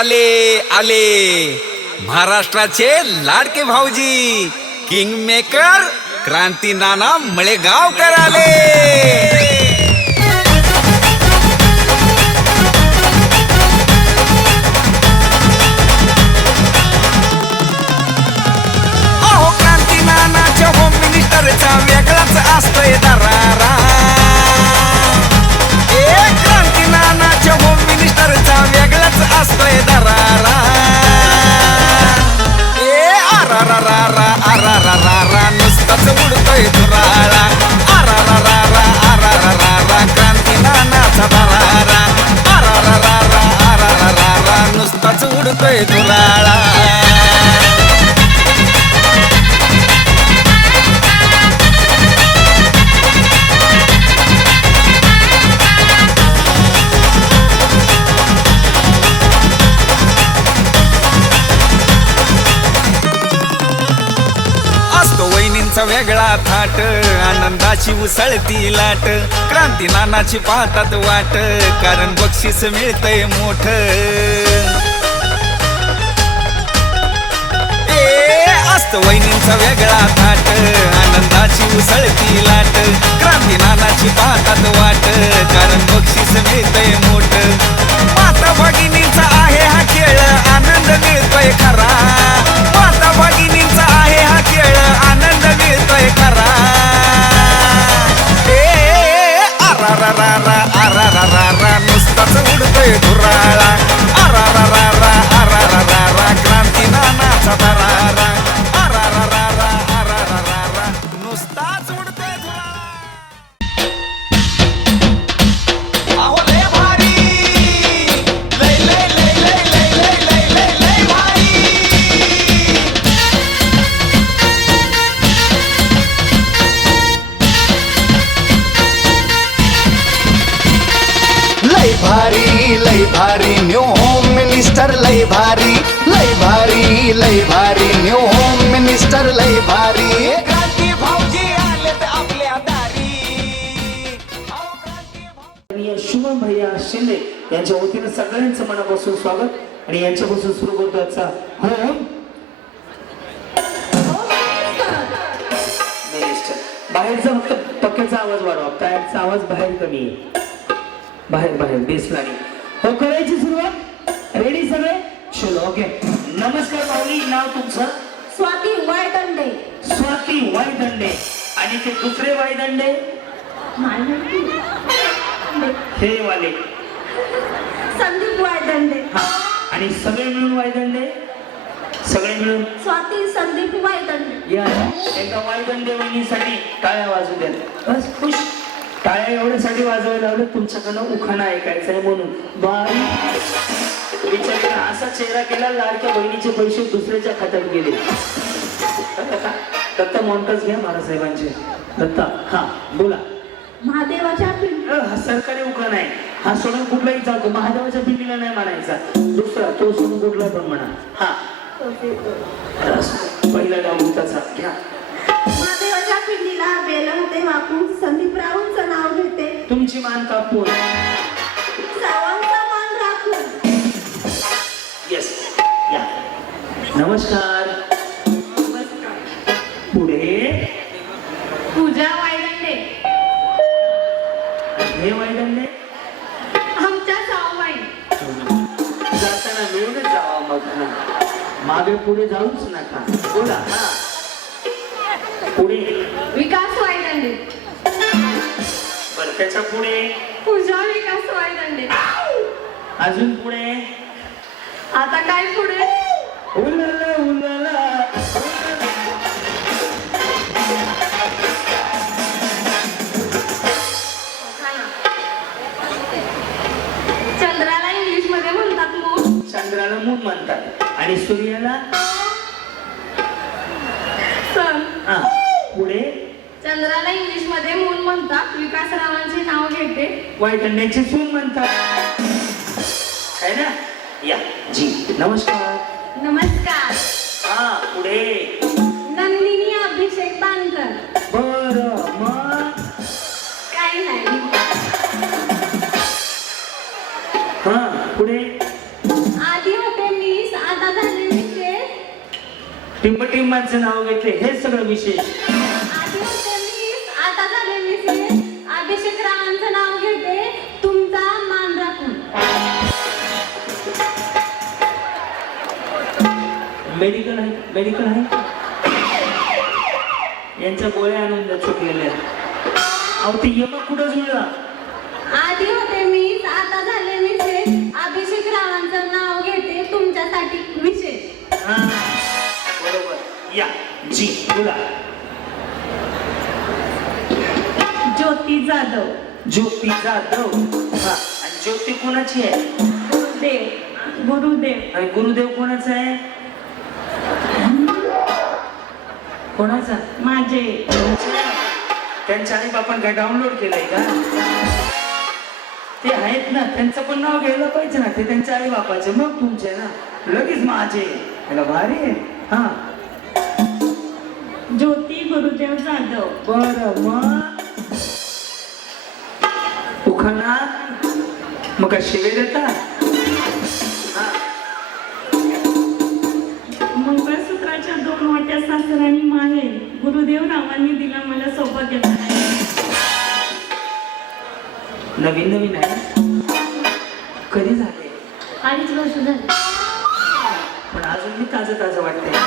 आले आले महाराष्ट्राचे लाडके भाऊजी किंग मेकर क्रांती नाना मळेगावकर आले. अहो क्रांती नानाच्या होम मिनिस्टरचा वेगळाच असतोय दरारा. क्रांती नानाच्या होम मिनिस्टरचा वेगळाच असतोय दरारा. आरारारा आरारारा नुसताच उडतोय धुराळा. आरारारा आरारारा क्रांती नानाचा दरारा. आरारारा आरारारा नुसताच उडतोय धुराळा. वहिनींचा वेगळा थाट आनंदाची उसळती लाट. क्रांती नानाची पाहतात वाट कारण बक्षीस मिळतंय मोठ. असत वहिनींचा वेगळा थाट आनंदाची उसळती लाट. क्रांती नानाची पाहतात वाट कारण बक्षीस मिळतंय मोठ. माता भगिनींचा आहे हा खेळ आनंद मिळतोय खरा. माता भगिनींचा आहे हा खेळ आनंद मिळतोय खरा. आरारारा आरारारा नुसताच उडतोय धुराळा. आरारारा आरारारा क्रांती नानाचा दरारा. आरारारा आरारारा नुसताच उडतोय धुराळा. अहो लय भारी लय लय लय लय लय लय लय लय लय भारी. लय भारी न्यू होम मिनिस्टर लय भारी. लय भारी न्यू होम मिनिस्टर लय भारी. क्रांती भाऊजी आलेत आपल्या दारी. शुभम भैया शिंदे यांच्या वतीने सगळ्यांचं मनापासून स्वागत आणि यांच्यापासून सुरू करतो आजचा होम मिनिस्टर. बाहेरचा फक्त पक्क्याचा आवाज वाढवा, पॅडचा आवाज बाहेर कमी आहे. बाहेर बाहेर बेसला हो. करायची सुरुवात. रेडी सगळे? चलो ओके. नमस्कार माऊली, नाव तुमचं? स्वाती वायदंडे. स्वाती वायदंडे. आणि ते दुसरे वायदंडे हे वाले संदीप वायदंडे. हा. आणि सगळे मिळून वायदंडे. सगळे मिळून स्वाती संदीप वायदंडे. या एका वायदंडे वहिनीसाठी टाळ्या वाजू द्या. बस खुश. टाळ्या एवढ्यासाठी वाजवायला लावलं तुमच्याकडनं उखाणा ऐकायचा आहे म्हणून. बिचारीला असा चेहरा केला लाडक्या बहिणीचे पैसे दुसऱ्याच्या खात्यात गेले. दत्ता मॉन्टर्स घ्या महाराजसाहेबांचे. दत्ता हा बोला. महादेवाच्या पिंड. हा सरकारी उखाणा आहे. हा सोडून कुठलाही चालतो. महादेवाच्या पिंडीला नाही म्हणायचा. दुसरा तो सोडून कुठला पण म्हणा. हा पहिला डाव त्याचा घ्या. महादेवाच्या पिंडीला बेल होते वाकून संदीपरावांचं नाव घेते. तुमची मान कापून सावांचा मान राखून. येस या. नमस्कार. पुढे पूजा वायदंडे. हे वायदंडे आमच्या सावबाई. जाताना मिळूनच जावा मग. मागे पुढे जाऊच नका. बोला. हा पुढे विकास वायदंडे. बरं त्याच्या पुढे पूजा विकास वायदंडे. अजून पुढे आता काय पुढे? उलाला उलाला. चंद्राला इंग्लिश मध्ये म्हणतात मून. चंद्राला मून म्हणतात आणि सूर्याला सन. हा पुढे चंद्राला इंग्लिश मध्ये मून म्हणतात. विकासरावांचे नाव घेते. वायदंड्याची सून म्हणतात है ना. या जी नमस्कार. नमस्कार. हा पुढे नंदिनी अभिषेक बांधकर. बरं मग काही नाही. हा पुढे आधी होते टिंबटिंबांचं नाव घेतले हे सगळं विशेष. आधी होते मीच, आता झाले मिसेस. अभिषेक रावांचं नाव घेते तुमचा मान राखून. मेडिकल आहे, मेडिकल आहे. यांच्या गोळ्या आणून द्या चुकलेल्या. अहो ते यमक कुठं जुळला? आधी होते मीच, आता झाले मिसेस. अभिषेक रावांचं नाव घेते तुमच्यासाठी विशेष. हा, बरोबर. या जी बोला. ज्योती जाधव. ज्योती जाधव. हा, आणि ज्योती कोणाची आहे? गुरुदेव. गुरुदेव. आणि गुरुदेव कोणाचा आहे? कोणाचा? माझे. त्यांच्या आई बापान काय डाउनलोड केलंय का? ते आहेत ना, त्यांचं पण नाव घ्यायला पाहिजे ना. ते त्यांच्या आई बापाचे, मग तुमचे ना. लगेच माझे. त्याला भारी आहे. हा, ज्योती गुरुदेव जाधव. बर. मग उखाणा मग काय शिवे देता? हा, मंगळसूत्राच्या 2 वाट्या सासरांनी माहेर. गुरुदेव रावांनी दिला मला सौभाग्य. नवीन नवीन आहे. कधी झाले? 2.5 वर्ष झाले. पण अजून मी ताजं वाटतंय.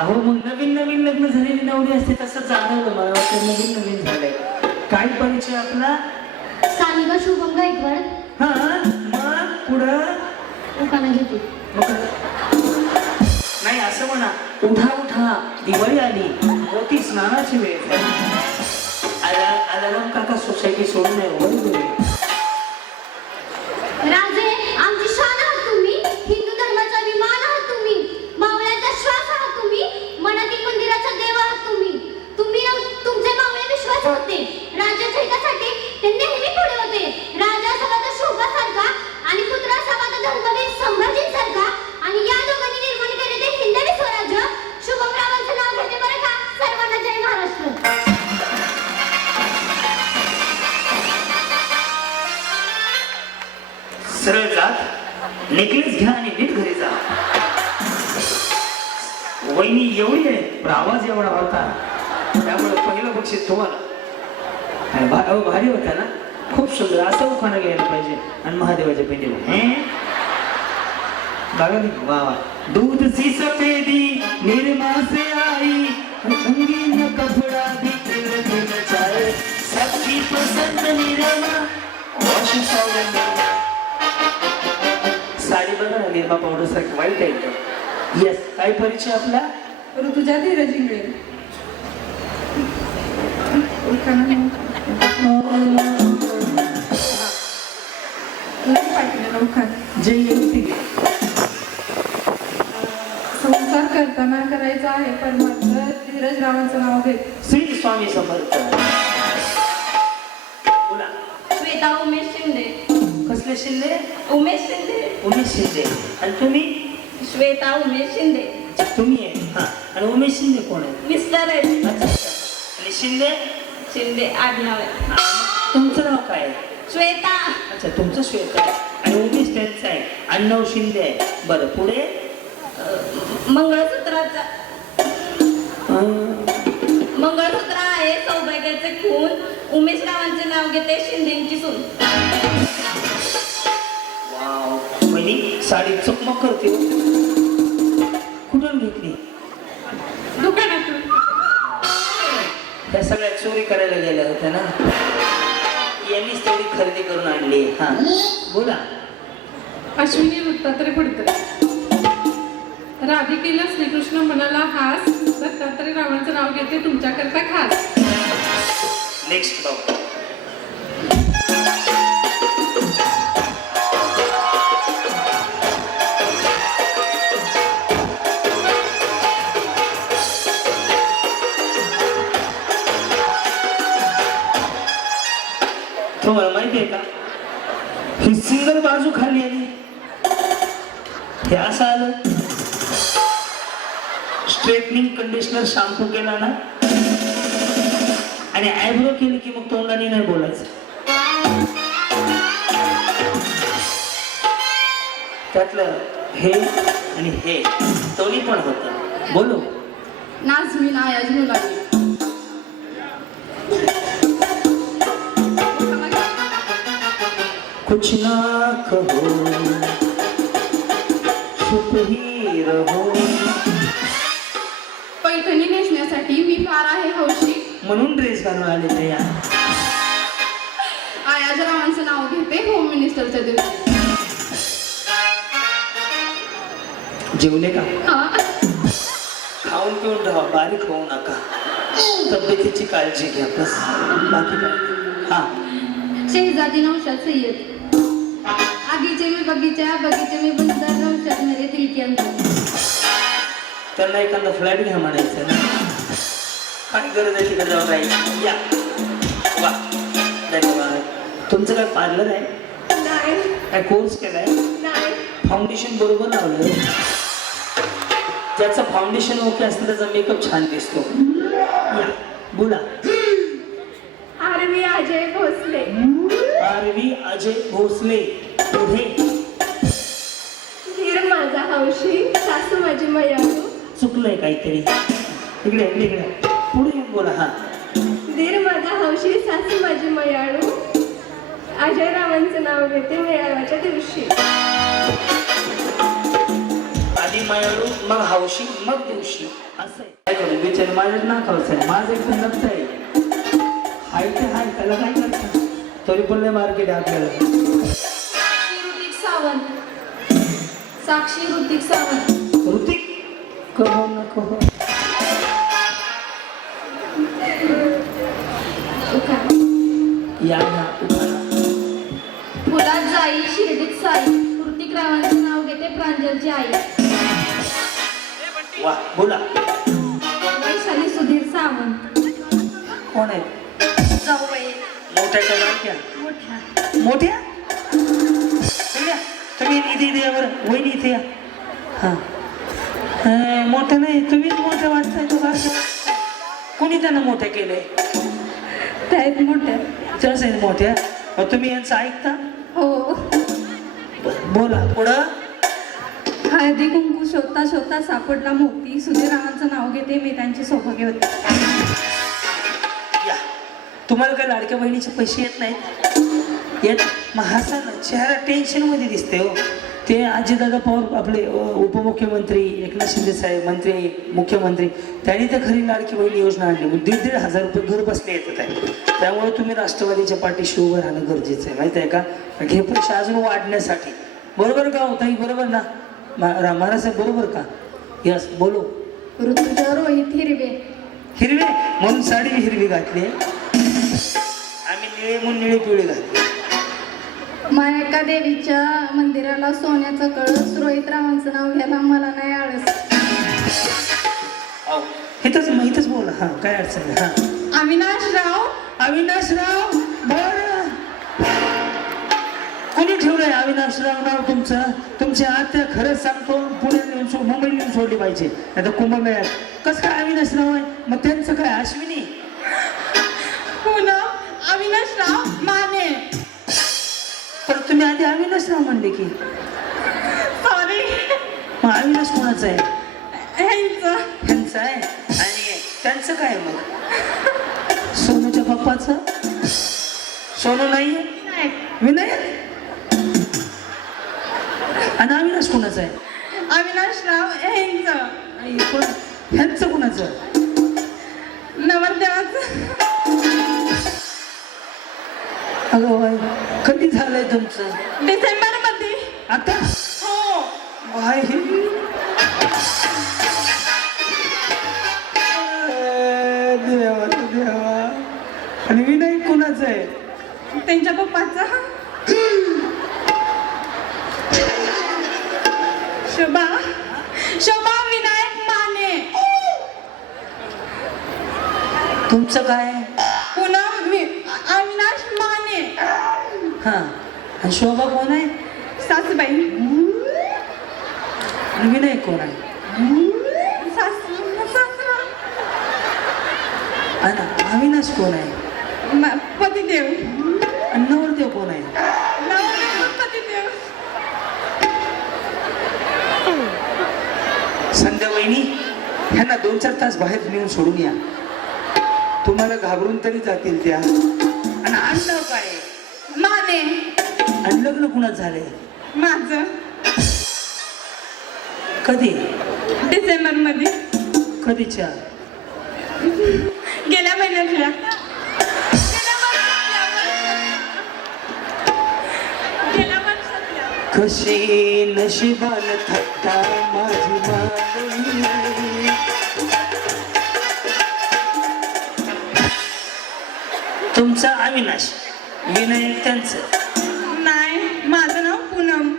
अहो मग नवीन नवीन लग्न झालेली नवरी असते तसं जाणवलं मला. वाटतं नवीन नवीन झालंय. काय परिचय आपला? सानिका शुभम गायकवाड. हा, मग पुढं उखाणा घेते. मग नाही असं म्हणा. उठा उठा, दिवाळी आली, मोठी स्नानाची वेळ. आलाराम काका सोसायटी सोडून आहे. बरोबर आहे. राजे आमची शान आहात तुम्ही. हिंदू धर्माचा अभिमान आहात तुम्ही. मावळ्याचा श्वास आहात तुम्ही. मनातील मंदिराचा देव आहात तुम्ही. तुमचे मावळे विश्वास होते. राजाच्या हितासाठी ते नेहमी पुढे होते. राजा असावा तर शोभासारखा आणि पुत्र असावा तर धर्मवीर संभाजींसारखा. आणि या दोघांनी निर्माण केले ते हिंदवी स्वराज्य. शुभमरावांचं नाव घेते बरं का. सर्वांना जय महाराष्ट्र. सरळ जात, नेकलेस घ्या आणि नीट घरी जा. वहिनी एवढी आहे पण आवाज एवढा होता, त्यामुळे पहिलं बक्षीस तुम्हाला. भारी होता ना, खूप सुंदर. असं उखाणा घ्यायला पाहिजे. आणि महादेवाच्या पिंडीवर बघा वा वा. दूध सी सफेदी निर्मा से आई, रंगीन कपड़ा दिखिल दिल चाहे, सबकी पसंद निर्मा वॉश पावडर. साडी बघा ना, निर्मा पावडर सारखी वाईट आहे. येस. काय परिचय आपला? ऋतुजा धीरज इंगळे. जे येईल ते घे. संसार करताना करायचा आहे परमार्थ. धीरज रावांचं नाव घेत. श्री स्वामी समर्थ. बोला. श्वेता उमेश शिंदे. कसले शिंदे? उमेश शिंदे. उमेश शिंदे. आणि तुम्ही? श्वेता उमेश शिंदे. तुम्ही आहे. हा, आणि उमेश शिंदे कोण आहे? मिस्टर आहे. अच्छा अच्छा. आणि शिंदे? शिंदे आडनाव आहे. तुमचं नाव काय आहे? श्वेता. अच्छा, तुमचं श्वेता आहे आणि उमेश त्यांचं आहे. आडनाव शिंदे आहे. बरं, पुढे? मंगळसूत्राचा मंगळसूत्र आहे सौभाग्याचे खून. उमेश रावांचे नाव घेते शिंदेची सून. वाव, पहिली साडी चकमक करते. कुठून घेतली? दुकानातून. त्या सगळ्या चोरी करायला गेल्या होत्या ना, यांनीच तेवढी खरेदी करून आणली. हा, बोला. अश्विनी दत्तात्रय फडतरे. राधिकेला श्रीकृष्ण म्हणाला हास, दत्तात्रय रावांचं नाव घेते तुमच्याकरता खास. नेक्स्ट बाबा. तुम्हाला माहिती आहे का, ही सिंगल बाजू खाली आली, हे असं आलं. स्ट्रेटनिंग कंडिशनर शॅम्पू केला ना आणि आयब्रो केली की मग तोंडाने नाही बोलायचं. त्यातलं हे आणि हे दोन्ही पण होतं. बोलो. नाझमीन आयाज मुलानी. कुछ ना कहो चुप ही रहो. पैठणी नेसण्यासाठी मी फार आहे हौशी. म्हणून ड्रेस घालून आले ते या. आयाज रावांचं नाव घेते होम मिनिस्टरच्या दिवशी. जेवले का? हा. खाऊन पिऊन राहा, बारीक होऊ नका. तब्येतीची काळजी घ्या बस, बाकी काय. हा. शहजादी नौशाद सय्यद. आगीचे मी बगीचा, बगीचे मी बंदर, नौशाद मेरे दिल के अंदर. त्यांना एखादा फ्लॅट घ्या म्हणायचं ना. काय गरज आहे तिकडे जाऊन राहील. या वा धन्यवाद. तुमचं काय पार्लर आहे? नाही काय कोर्स केलाय? नाही. फाउंडेशन बरोबर लावलं. ज्याचं फाउंडेशन ओके असतं त्याचा मेकअप छान दिसतो. या बोला. आरवी अजय भोसले. आरवी अजय भोसले. पुढे. धीर माझा हौशी, सासू माझी मयाळू. चुकलंय काहीतरी. इकडे इकडे इकडे पुढे येऊन बोला. हा. धीर माझा हौशी, सासू माझी मयाळू. अजय रावांचं नाव घेते मेळाव्याच्या दिवशी. आधी मायाळू मग हौशी मग दिवशी असं आहे. काय करू बिचारे माझ्याच नाकावचं आहे. माझं एकदम लक्ष आहे. हाय ते हाय त्याला काय करतात तरी पण लय मार्केट आहे आपल्याला. ऋतिक सावंत. साक्षी ऋतिक सावंत. ऋतिक कहो न कहो. या ना उखाणा. फुलात जाई, शिर्डीत साई. ऋतिक रावांचं नाव घेते प्रांजलची आई. वा बोला. वैशाली सुधीर सावंत. कोण आहे? जाऊबाई. मोठ्या का बारक्या? मोठ्या. मोठ्या. सगळ्या तुम्ही इथे इथे या बरं. वहिनी इथे या. हां मोठं नाही तुम्हीच मोठं वाटतंय. तो बारक्या कोणी त्यांना मोठ्या केलंय? त्या आहेत मोठ्या. त्याच आहेत मोठ्या. मग तुम्ही यांचं ऐकता? हो. बोला पुढं. हळदी कुंकू शोधता शोधता सापडला मोती. सुधीर रावांचं नाव घेते मी त्यांची सौभाग्य होते. या तुम्हाला काय लाडक्या बहिणीचे पैसे येत नाहीत? येत. मग हसा ना. चेहरा टेन्शनमध्ये दिसते हो. ते अजितदादा पवार आपले उपमुख्यमंत्री एकनाथ शिंदे साहेब मंत्री मुख्यमंत्री त्यांनी तर खरी लाडकी बहीण योजना आणली. मग 1,500 रुपये घर बसले येतात आहे. त्यामुळे तुम्ही राष्ट्रवादीच्या पाठीशी उभं राहणं गरजेचं आहे माहिती आहे का? हे पैसे अजून वाढण्यासाठी. बरोबर का हो ताई? बरोबर ना महाराज बरोबर का? यस बोलो. ऋतुजा रोहित हिरवे. हिरवे म्हणून साडी हिरवी घातली. आम्ही निळे म्हणून निळे पिवळे घातले. मायका देवीच्या मंदिराला सोन्याचं कळस. रोहित रावांचं नाव घ्यायला मला नाही आळस. इथंच बोला. हा काय अडचण नाही. हा अविनाशराव. अविनाशराव. बर कोणी ठेवलंय अविनाशराव नाव तुमचं? तुमच्या आत्या खरंच सांगतो पुण्यात नेऊन मुंबईला नेऊन सोडली पाहिजे. आता कुंभमेळ्यात कसं काय अविनाशराव आहे? मग त्यांचं काय अश्विनी? पुन्हा अविनाशराव माने. तर तुम्ही आधी अविनाशराव म्हणले की. सॉरी. मग अविनाश कोणाचं आहे? ह्यांचं आहे. आणि त्यांचं काय मग? सोनूच्या पप्पाचं? सोनू नाही विनायक. आणि अविनाश कोणाचं आहे? अविनाशराव ह्यांचं. ह्यांचं कोणाचं? नवरदेवाचं. अगं बाई कधी झालंय तुमचं? डिसेंबर मध्ये. आता? हो. बाय देवा देवा. आणि विनायक कोणाचं आहे? त्यांच्या पप्पाचा. शोभा विनायक माने. तुमचं काय? पुन्हा अविनाश माने. हा आणि शोभा कोण आहे? सासूबाई. आणि विनायक कोण आहे? सासरा. आणि अविनाश कोण आहे? पतिदेव. आणि नवरदेव कोण आहे? पतिदेव. संध्या वहिनी ह्यांना 2-4 तास बाहेर नेऊन सोडून या. तुम्हाला घाबरून तरी जातील त्या. आणि आणलं काय माने आणि लग्न कुणाच झालंय? माझं कधी? डिसेंबर मध्ये कधीच्या? गेल्या महिन्यातल्या गेल्या वर्षातल्या. कशी नशिबान थट्टा माझी मागणी. तुमचा अविनाश, विनायक त्यांचं. नाही, माझं नाव पूनम.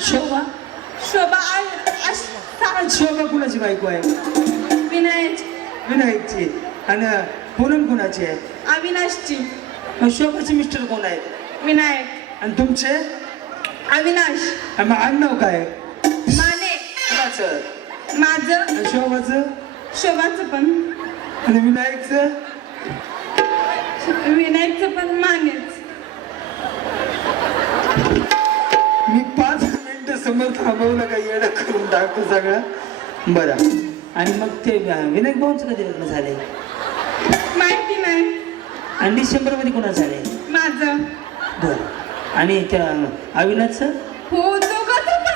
शोभा. शोभा शोभा कुणाची बायको आहे? विनायक विनायकची. आणि पूनम कुणाची आहे? अविनाशची. मग शोभाचे मिस्टर कोण आहेत? विनायक. आणि तुमचे? अविनाश. आणि मग आडनाव काय? माने. कुणाचं? माझं. आणि शोभाचं? शोभाचं पण. आणि विनायकचं? विनायकचं पण मानेच. मी 5 मिनिटं समोर थांबवलं का येडं करून टाकतो सगळं. बरं. आणि मग ते विनायक भाऊंचं कधी लग्न झालंय? माहिती नाही. आणि डिसेंबर मध्ये कोणाचं झालंय? माझं. बरं. आणि त्या अविनाशचं? हो, दोघांचं पण.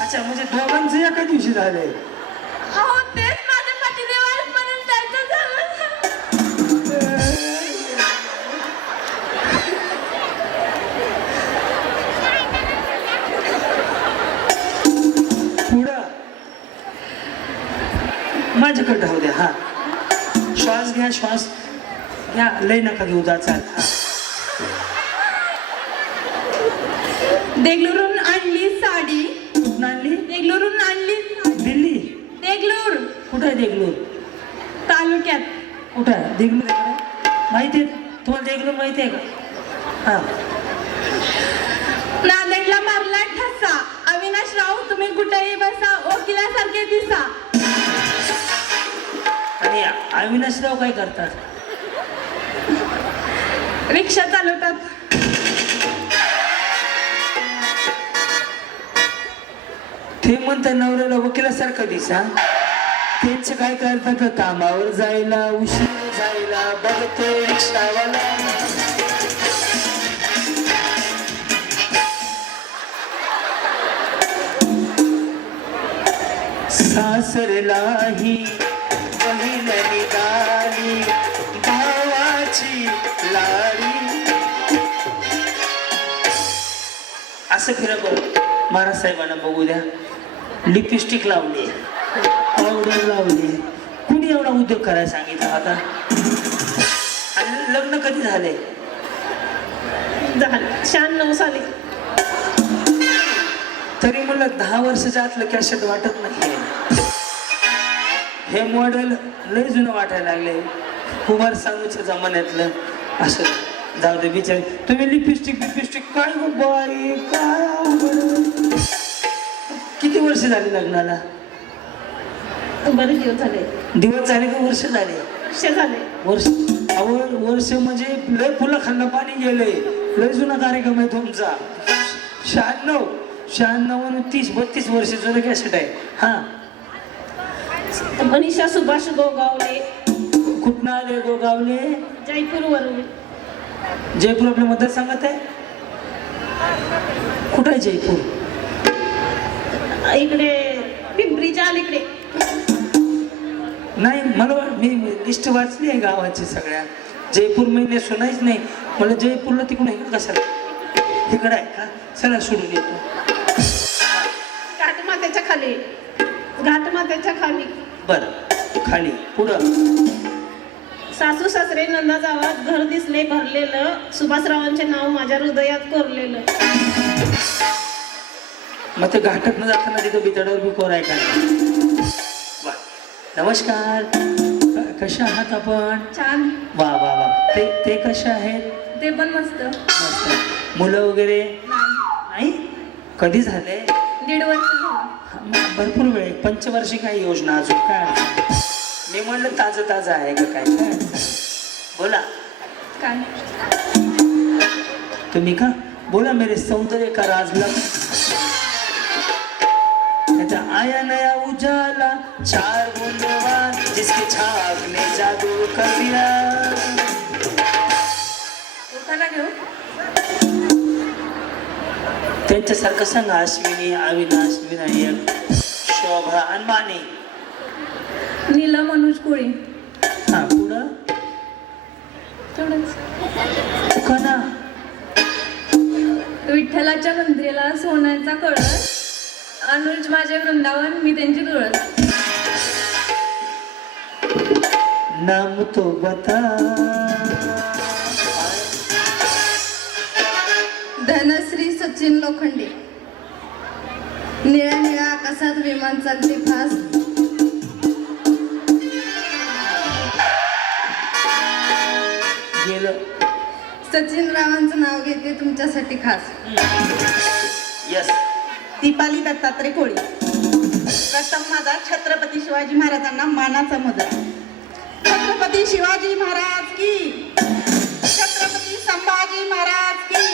अच्छा, म्हणजे दोघांचं एका दिवशी झालंय. अहो, तेच माझं पतिदेव म्हणून त्यांचं झालं. पुढं माझ्याकडे राहू द्या. हा, श्वास घ्या, श्वास घ्या. लय नका घेऊ जा. चाल. देगलूरून आणली साडी. कुठं आणली? देगलूरून आणली. दिल्ली. देगलूर कुठं आहे देगलूर? तालुक्यात. कुठं आहे देगलूर? माहिती आहे तुम्हाला देगलूर? माहिती आहे का? हा. नांदेडला मारला ठसा. अविनाश राव, तुम्ही कुठेही बसा, वकिलासारखे दिसा. आणि अविनाशराव काय करतात? रिक्षा चालवतात. ते म्हणतात नवऱ्याला वकिलासारखं दिसा. त्यांचं काय करतात? कामावर जायला, उशीर जायला बघतोय रिक्षावाला. सासरलाही बहीण निघाली, भावाची लाडी. असं फिरा बरं. महाराज साहेबांना बघू द्या. लिपस्टिक लावली, पावडर लावली. कुणी एवढा उद्योग करायला सांगितला आता? आणि लग्न कधी झाले? 96 साली. तरी म्हणलं 10 वर्षाच्या आतलं कॅसेट वाटत नाही. हे मॉडेल लय जुनं वाटायला लागले. कुमार सानूच्या जमान्यातलं. असं जाऊ दे बिचारी. तुम्ही लिपस्टिक काय गो बाई, काय अवघड. किती वर्ष झाली लग्नाला? बरेच दिवस झाले. दिवस झाले का वर्ष झाले? झाले. वर्ष? अहो, वर्ष म्हणजे लय फुलं खाल्लं पाणी गेलंय. लय जुना कार्यक्रम आहे तुमचा. 96 आणि 30-32 वर्ष जुनं कॅसेट आहे. हा. मनीषा सुभाष गोगावले. कुठनं आले गोगावले? जयपूर वरून. जयपूर आपल्या मतदारसंघात आहे? कुठं आहे जयपूर? इकडे पिंपरीच्या अलीकडे. नाही, मला मी लिस्ट वाचली आहे गावाची सगळ्या. जयपूर महिने सुनायच नाही. मला जयपूरला तिकडून आहे का? कशाला तिकडं आहे का? चला सोडून येतो. घाटमाथ्याच्या खाली. घाटमाथ्याच्या खाली. बरं, खाली. पुढं. सासू सासरे नंदा गावात घर दिसले भरलेलं. सुभाषरावांचे नाव माझ्या हृदयात कोरलेलं. मग ते घाटात न जाताना तिथं बितडावर बी कोर आहे का? वा, नमस्कार. कशा आहात आपण? छान. वा वा वा. ते कशा आहेत? ते पण मस्त. मस्त. मुलं वगैरे नाही? कधी झाले? 1.5 वर्ष झालं. भरपूर वेळ आहे. पंचवार्षिक आहे योजना अजून. काय अडचण? मी म्हणलं ताजं आहे का काय? काय अडचण? बोला. काय? तुम्ही का? बोला. मेरे सौंदर्य का राज बेटा आया नया उजाला, चार बूंदवान जिसकी छाप ने जादू कर दिया. उखाणा घेऊ त्यांच्यासारखं सांगा. अश्विनी, अविनाश, विनायक, शोभा आणि माने. नीलम मनोज कोळी. हा पुढं तेवढंच. उखाणा. विठ्ठलाच्या मंदिराला सोन्याचा कळस, अनुज माझे वृंदावन, मी त्यांची तुळस. नाम तो बता. धनश्री सचिन लोखंडे. निळ्या निळ्या आकाशात विमान चालते फास्ट. गेलं. सचिन रावांचं नाव घेते तुमच्यासाठी खास. यस. दीपाली दत्तात्रय कोळी. प्रथम माझा छत्रपती शिवाजी महाराजांना मानाचा मुद्रा. छत्रपती शिवाजी महाराज की, छत्रपती संभाजी महाराज की.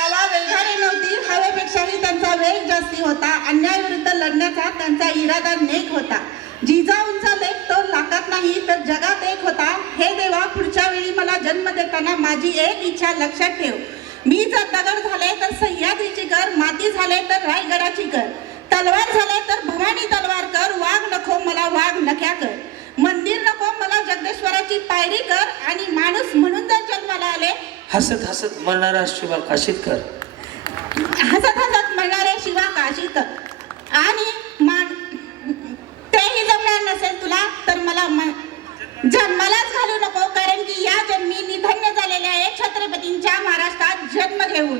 हवा वेगाने नव्हती, हवेपेक्षाही त्यांचा वेग जास्ती होता. अन्यायाविरुद्ध लढण्याचा त्यांचा इरादा नेक होता. जिजाऊंचा लेख तो लाखात नाही तर जगात एक होता. हे देवा, पुढच्या वेळी मला जन्म देताना माझी एक इच्छा लक्षात ठेव. मी जर दगड झाले तर सह्याद्रीची कर, माती झाले तर रायगडाची कर, तलवार झाले तर भवानी तलवार कर, वाघ नको मला वाघ नक्या कर, मंदिर नको मला जगदेश्वराची पायरी कर, आणि माणूस म्हणून जर जन्माला आले हसत हसत मरणारा शिवा काशीत कर. हसत हसत म्हणणारे शिवा काशीत. आणि तेही जमणार नसेल तुला तर मला जन्मालाच घालू नको, कारण की या जन्मी निधन्य झालेल्या एक छत्रपतींच्या महाराष्ट्रात जन्म घेऊन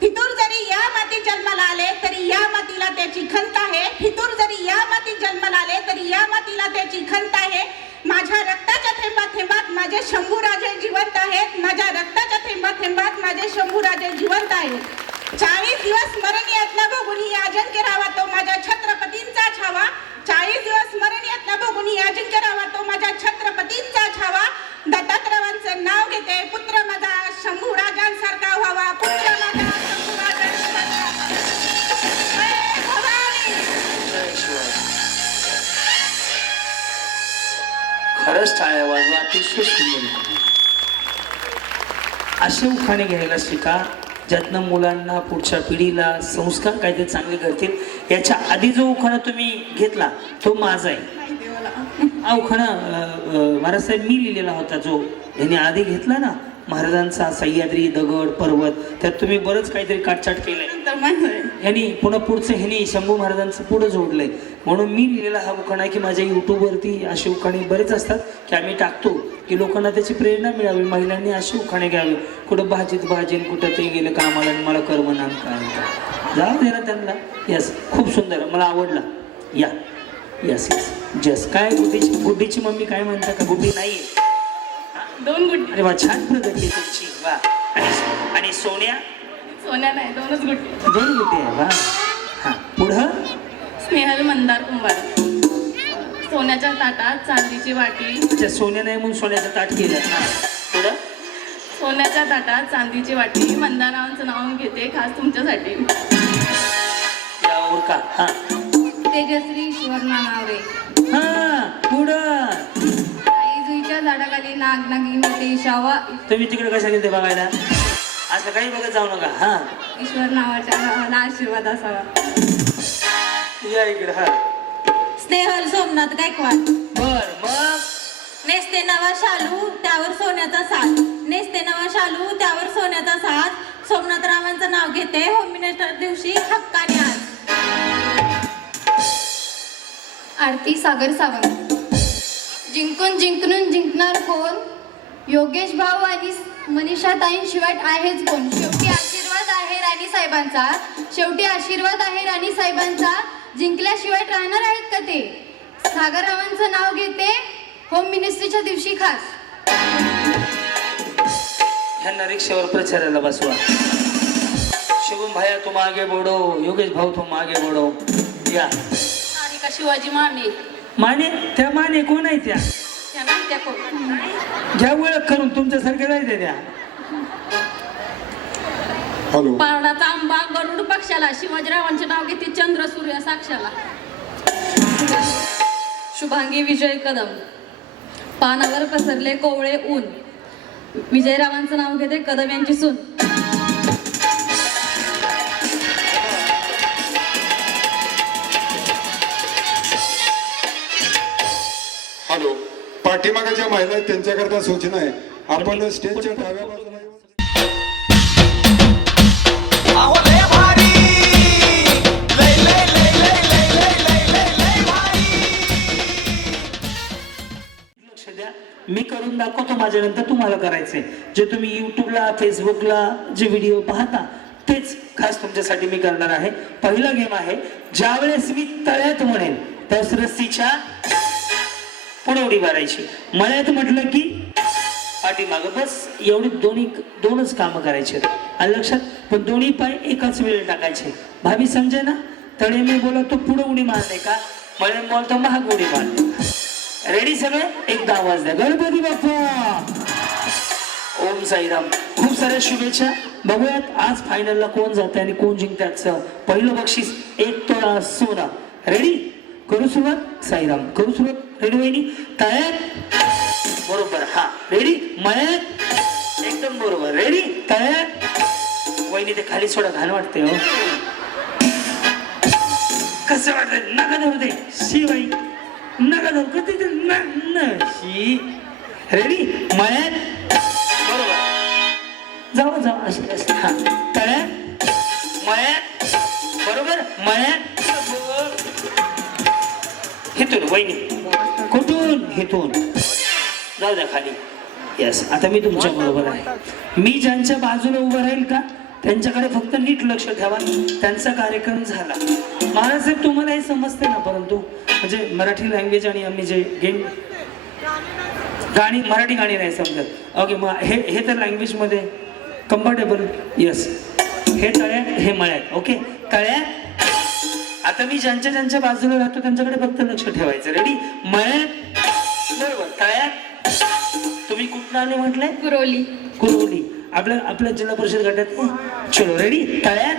फितूर जरी या मातीत जन्माला आले तरी या मातीला त्याची खंत आहे. फितूर जरी या मातीत जन्माला आले तरी या मातीला त्याची खंत आहे. माझ्या रक्ताच्या थेंबात थेंबात माझे शंभूराजे जिवंत आहेत. माझ्या रक्ताच्या थेंबात थेंबात माझे शंभूराजे जिवंत आहेत. 40 दिवस स्मरण यातना बघून ही अजिंक्य राहावा तो माझ्या छत्रपतींचा छावा. 40 दिवस स्मरण यातना बघून ही अजिंक्य राहावा तो माझ्या छत्रपतींचा छावा. दत्तात्रयांचं नाव घेते, पुत्र माझा शंभूराजांसारखा व्हावा. पुत्र माझा शंभूराजांसारखा. जय भवानी. खरंच टाळ्या वाजवा. अतिशय सुंदर. असे उखाणे घ्यायला शिका ज्यातनं मुलांना, पुढच्या पिढीला संस्कार काहीतरी चांगले करतील. याच्या आधी जो उखाणा तुम्ही घेतला तो माझा आहे. हा उखाणा महाराज साहेब मी लिहिलेला होता. जो ह्याने आधी घेतला ना महाराजांचा सह्याद्री, दगड, पर्वत, त्यात तुम्ही बरंच काहीतरी काटछाट केलंय. ह्यानी पुन्हा पुढचं ह्यानी शंभू महाराजांचं पुढं जोडलंय. म्हणून मी लिहिलेला हा उखाणा की माझ्या यूट्यूबवरती असे उखाणे बरेच असतात की आम्ही टाकतो की लोकांना त्याची प्रेरणा मिळावी. महिलांनी असे उखाणे घ्यावे. कुठं भाजीत भाजीन, कुठं ते गेलं कामाला आणि मला कर्मनाम काय जाऊ दे ना त्यांना. यस, खूप सुंदर, मला आवडला. या यस यस जस. काय गुड्डीची मम्मी काय म्हणता का? गुड्डी नाही आहे. 2 गुड्डी. अरे वा, छान प्रगती तुमची. वा. आणि सोन्या? सोन्या नाही, 2च गुड्डी. 2 गुड्डी आहे. वा. हा पुढं? स्नेहल मंदार कुंभार. सोन्याच्या ताटात चांदीची वाटी. अच्छा, सोन्या नाही म्हणून सोन्याचं ताट केलं. हा पुढं? सोन्याच्या ताटात चांदीची वाटी, मंदारावांचं नाव घेते खास तुमच्यासाठी. यावर का? हा तेजश्री ईश्वर नानावरे. हा पुढं? जुईच्या झाडाखाली नाग नागिनी ते शावा. तुम्ही तिकडे कशा गेले बघायला? असं काही बघत जाऊ नका. हा ईश्वर नावाच्या नावाला आशीर्वाद असावा. या इकडे. हा स्नेहल सोमनाथ गायकवाड. बर, मग? नेसते नवा शालू त्यावर सोन्याचा साज. नेसते नवा शालू त्यावर सोन्याचा साज. सोमनाथरावांचं नाव घेते होम मिनिस्टर दिवशी हक्काने आज. आरती सागर सावंत. जिंकून जिंकून जिंकणार कोण? योगेश भाऊ आणि मनीषा ताईंशिवाय आहेच कोण? शेवटी आशीर्वाद आहे राणी साहेबांचा. शेवटी आशीर्वाद आहे राणी साहेबांचा. जिंकल्याशिवाय राहणार आहेत का ते? सागररावांचं नाव घेते होम मिनिस्ट्रीच्या दिवशी खास. ह्यांना रिक्षावर प्रचाराला बसवा. शुभम भाया तुम आगे बढ़ो, योगेश भाऊ तुम आगे बढ़ो. या. आणि का शिवाजी माने. माने? त्या माने कोण आहे त्या? त्या कोण? घ्या ओळख करून, तुमच्यासारख्या जायचं त्या. हॅलो. पारडाचा आंबा गरुड पक्षाला, शिवाजीरावांचे नाव घेते चंद्र सूर्य साक्षाला. शुभांगी विजय कदम, पानावर पसरले कोवळे ऊन, विजयरावांचं नाव घेते कदम यांची सून. हॅलो. पाठीमागे ज्या महिला आहेत त्यांच्याकरता सूचना आहे, आपण स्टेजच्या डाव्या बाजूला येऊन अहो लय भारी लय लय लय लय लय लय लय लय लय भारी. लक्ष द्या, मी करून दाखवतो माझ्यानंतर तुम्हाला करायचंय. जे तुम्ही युट्यूबला फेसबुकला जे व्हिडिओ पाहता तेच खास तुमच्यासाठी मी करणार आहे. पहिला गेम आहे, ज्यावेळेस मी तळ्यात म्हणेन त्यावेळेस रस्सीच्या पुढे उडी मारायची. मळ्यात म्हटलं की पाठीमागं, बस एवढी दोनच कामं करायची आणि लक्षात. पण दोन्ही पाय एकाच वेळेला टाकायचे. भाभी समजे ना. तळे मी बोलतो पुढे उडी मारते का, मळ्यात बोलतो महाग उडी मारते. रेडी सगळे, एकदा आवाज द्या, गणपती बाप्पा. ओम साईराम. खूप साऱ्या शुभेच्छा. बघूयात आज फायनलला कोण जाते आणि कोण जिंकतात. पहिलं बक्षीस 1 तोळा सोना. रेडी, करू सुरुवात. साईराम, करू सुरुवात. रेडी वहिनी, तळ्यात बरोबर. हा रेडी, मळ्यात एकदम बरोबर. रेडी, तळ्यात. वहिनी ते खाली सोडा, घाण वाटते हो. कसं वाटतंय, नका धरू ते शिवाई, नका धरू कधी ते शी. रेडी, मळ्यात बरोबर. जाऊ जाऊ अशी असते. हा तळ्यात, मळ्यात बरोबर. मळ्यात हेतून वहिनी, कुठून हेतून जाऊ द्या खाली. येस, आता मी तुमच्या बरोबर आहे. मी ज्यांच्या बाजूला उभं राहील का त्यांच्याकडे फक्त नीट लक्ष ठेवा. त्यांचा कार्यक्रम झाला. महाराजसाहेब तुम्हाला हे समजते ना, परंतु म्हणजे मराठी लँग्वेज आणि आम्ही जे गेम गाणी, मराठी गाणी नाही समजत. ओके, मग हे तर लँग्वेजमध्ये कम्फर्टेबल. येस, हे तळ्यात, हे मळ्यात. ओके, तळ्यात. आता मी ज्यांच्या बाजूला राहतो त्यांच्याकडे फक्त लक्ष ठेवायचं. रेडी, मळ्यात बरोबर. तळ्यात. तुम्ही कुठं आले म्हटलंय? कुरोली. कुरोली. आपल्या जिल्हा परिषद गटात. चलो रेडी, तळ्यात.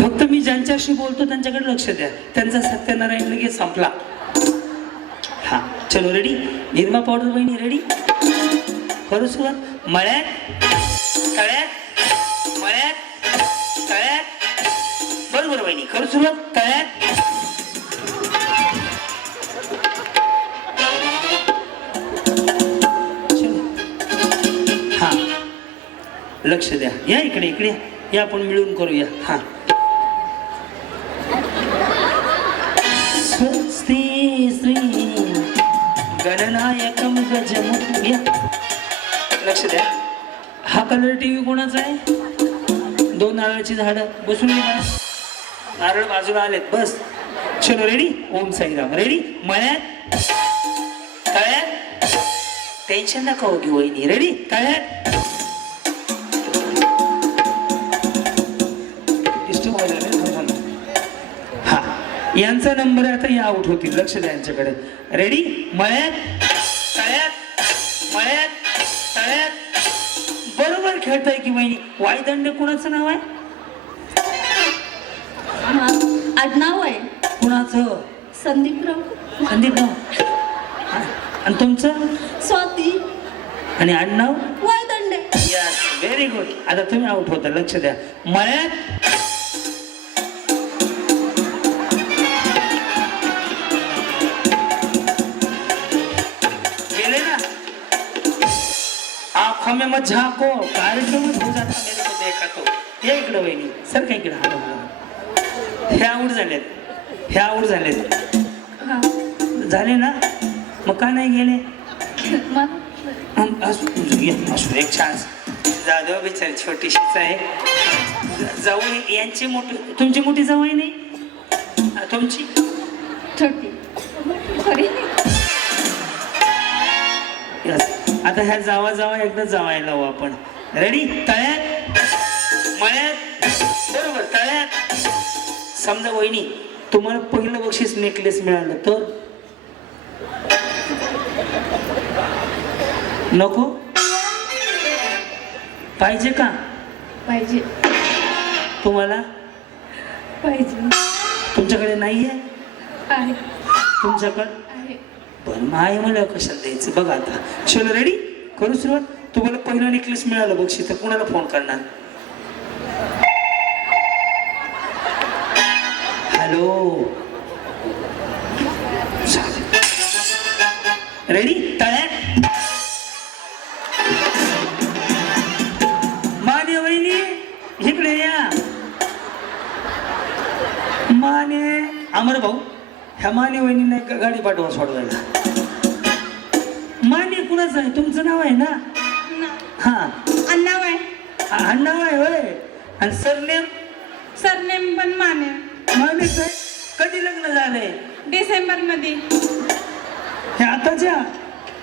फक्त मी ज्यांच्याशी बोलतो त्यांच्याकडे लक्ष द्या. त्यांचा सत्यनारायण लगेच संपला. हा चलो रेडी. निरमा पावडर वहिनी रेडी, करू सुरुवात. मळ्यात, तळ्यात, मळ्यात, तळ्यात बरोबर वहिनी, करू सुरुवात. तळ्यात. हा लक्ष द्या. या इकडे, इकडे या, आपण मिळून करूया. हा स्वस्ति श्री गणनायकम गजमुख. या लक्ष द्या. हा कलर टीव्ही कोणाचा आहे? 2 नारळाची झाडं. बसून घ्या, नारळ बाजूला आलेत. बस चलो रेडी. ओम साईराम. रेडी, मळ्यात, तळ्यात. टेन्शन नका हो घेऊ वहिनी. रेडी, तळ्यात. हा यांचा नंबर आहे. आता या आउट होतील. लक्ष द्या यांच्याकडे. रेडी, मळ्यात, तळ्यात, मळ्यात, तळ्यात बरोबर खेळताय की वहिनी. वायदंड कुणाचं नाव आहे? आडनाव आहे कुणाचं? संदीपराव. संदीपराव. आणि तुमचं? स्वाती. आणि आडनाव? वायदंडे. Yes, very good. आता तुम्ही आउट होता. लक्ष द्या. मळ्यात, गेले ना. आँखों में मत झाको, कार्यक्रम हो जाता मेरे को देखा तो. या इकडं वहिनी, सर काय इकडं. हे आउट झालेत, हे आउट झालेत. झाले ना, मग का नाही गेले? असू एक चान्स. जाधव बिचारी छोटीशीच आहे. जाऊ यांची मोठी, तुमची मोठी जाऊ आहे नाही? तुमची छोटी. आता ह्या जावा एकदा जावायला लावू आपण. रेडी, तळ्यात, मळ्यात बरोबर. तळ्यात. समजा वहिनी तुम्हाला पहिलं बक्षीस नेकलेस मिळालं तर नको पाहिजे का पाहिजे तुम्हाला पाहिजे तुमच्याकडे नाहीये आहे तुमच्याकडे आहे बरं मग आहे मला कशाला द्यायचं बघा आता चलो रेडी करू सुरुवात तुम्हाला पहिला नेकलेस मिळालं बक्षीस तर कुणाला फोन करणार हॅलो रेडी तळ्यात माने वहिनी इकडे या माने अमर भाऊ ह्या माने वहिनीने गाडी पाठवा सोडवायला माने कुणाचं आहे तुमचं नाव आहे ना हा नाव आहे नाव आहे होय आणि सरनेम सरनेम पण माने मानेच आहे कधी लग्न झालंय डिसेंबर मध्ये हे आताच्या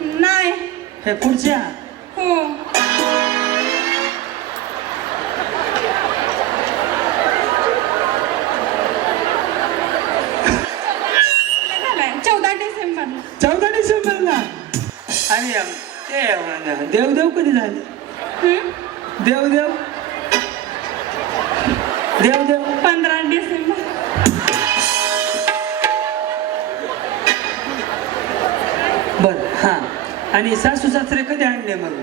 नाही हे पुढच्या हो झालाय 14 डिसेंबर 14 डिसेंबरला आणि ते देवदेव कधी झाले देवदेव देवदेव 15 डिसेंबर बर हा आणि सासू सासरे कधी आणले मग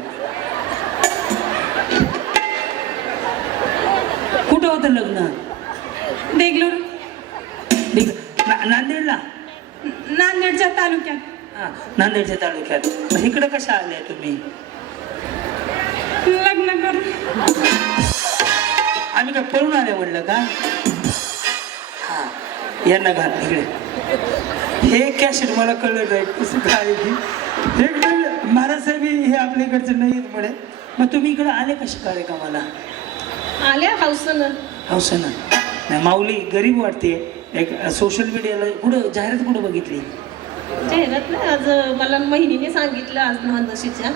कुठं होतं लग्न देगलूर नांदेडला नांदेडच्या तालुक्यात हा नांदेडच्या तालुक्यात मग इकडं कशा आले तुम्ही लग्न करून आम्ही काय पळून आले म्हणलं का हा यांना घाल इकडे हे कॅसेट मला कळलं नाही कसं काय हे महाराज साहेब हे आपल्या इकडचं नाही म्हणे मग तुम्ही इकडे आले कसे कार्यक्रमाला आल्या हौसनं हौसानं नाही माऊली गरीब वाटते एक सोशल मीडियाला कुठं जाहिरात कुठं बघितली जाहिरात नाही आज मला महिनीने सांगितलं आज नहानदशीच्या